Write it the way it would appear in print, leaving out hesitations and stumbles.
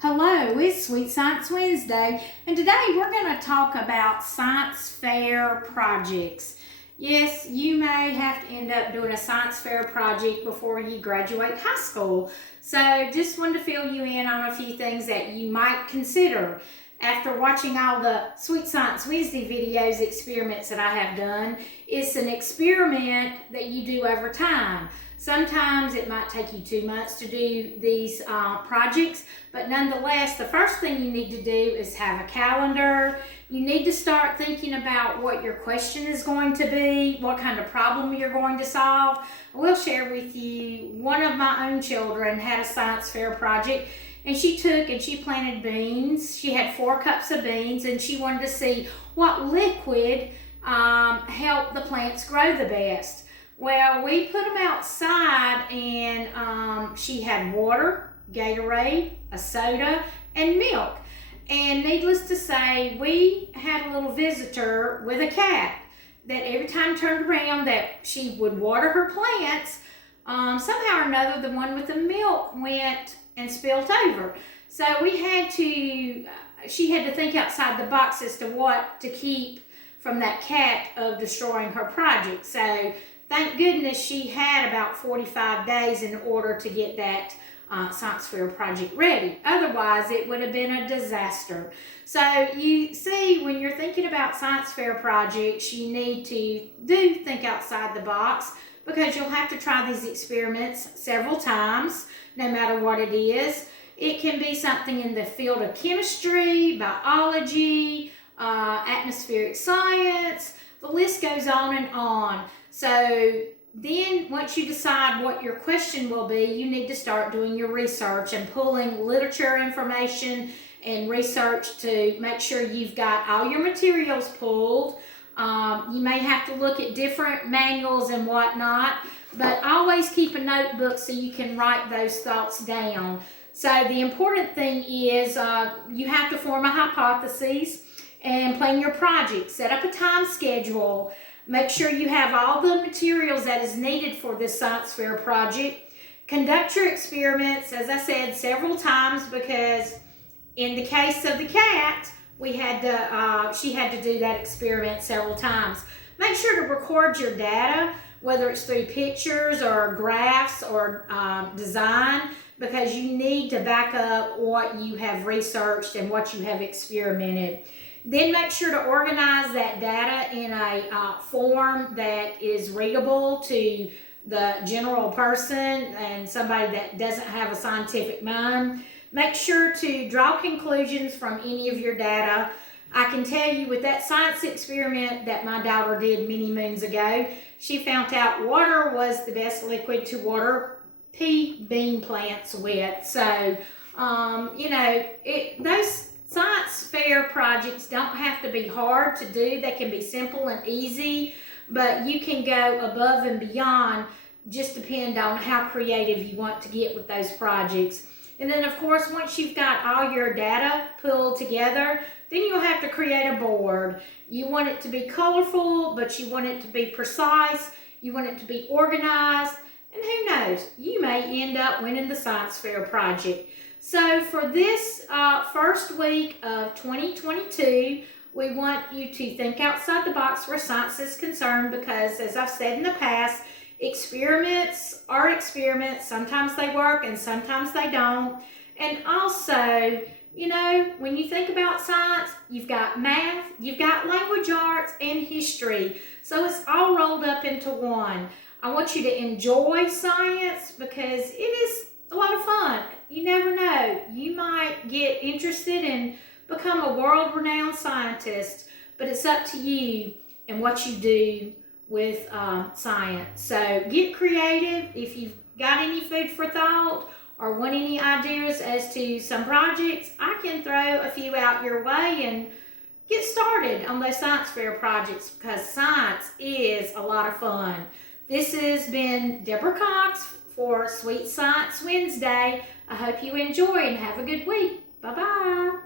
Hello, it's Sweet Science Wednesday, and today we're going to talk about science fair projects. Yes, you may have to end up doing a science fair project before you graduate high school. So just wanted to fill you in on a few things that you might consider. After watching all the Sweet Science Wednesday videos, experiments that I have done, it's an experiment that you do over time. Sometimes it might take you 2 months to do these projects, but nonetheless, the first thing you need to do is have a calendar. You need to start thinking about what your question is going to be, what kind of problem you're going to solve. I will share with you, one of my own children had a science fair project, and she planted beans. She had 4 cups of beans, and she wanted to see what liquid helped the plants grow the best. Well, we put them outside, and she had water, Gatorade, a soda, and milk. And needless to say, we had a little visitor with a cat that every time turned around that she would water her plants, somehow or another the one with the milk went and spilled over. So she had to think outside the box as to what to keep from that cat of destroying her project. So thank goodness she had about 45 days in order to get that science fair project ready. Otherwise, it would have been a disaster. So you see, when you're thinking about science fair projects, you need to think outside the box, because you'll have to try these experiments several times, no matter what it is. It can be something in the field of chemistry, biology, atmospheric science. The list goes on and on. So then once you decide what your question will be, you need to start doing your research and pulling literature information and research to make sure you've got all your materials pulled. You may have to look at different manuals and whatnot, but always keep a notebook so you can write those thoughts down. So the important thing is you have to form a hypothesis and plan your project. Set up a time schedule. Make sure you have all the materials that is needed for this science fair project. Conduct your experiments, as I said, several times, because in the case of the cat, she had to do that experiment several times. Make sure to record your data, whether it's through pictures or graphs or design, because you need to back up what you have researched and what you have experimented. Then make sure to organize that data in a form that is readable to the general person and somebody that doesn't have a scientific mind. Make sure to draw conclusions from any of your data. I can tell you, with that science experiment that my daughter did many moons ago, she found out water was the best liquid to water pea bean plants with. So, those science fair projects don't have to be hard to do. They can be simple and easy, but you can go above and beyond. Just depend on how creative you want to get with those projects. And then, of course, once you've got all your data pulled together, then you'll have to create a board. You want it to be colorful, but you want it to be precise. You want it to be organized. And who knows, you may end up winning the science fair project. So for this first week of 2022, we want you to think outside the box where science is concerned, because, as I've said in the past, experiments are experiments. Sometimes they work and sometimes they don't. And also, when you think about science, you've got math, you've got language arts, and history. So it's all rolled up into one. I want you to enjoy science, because it is a lot of fun. You never know. You might get interested and become a world-renowned scientist, but it's up to you and what you do with science. So get creative. If you've got any food for thought or want any ideas as to some projects, I can throw a few out your way and get started on those science fair projects, because science is a lot of fun. This has been Debra Cox for Sweet Science Wednesday. I hope you enjoy and have a good week. Bye-bye.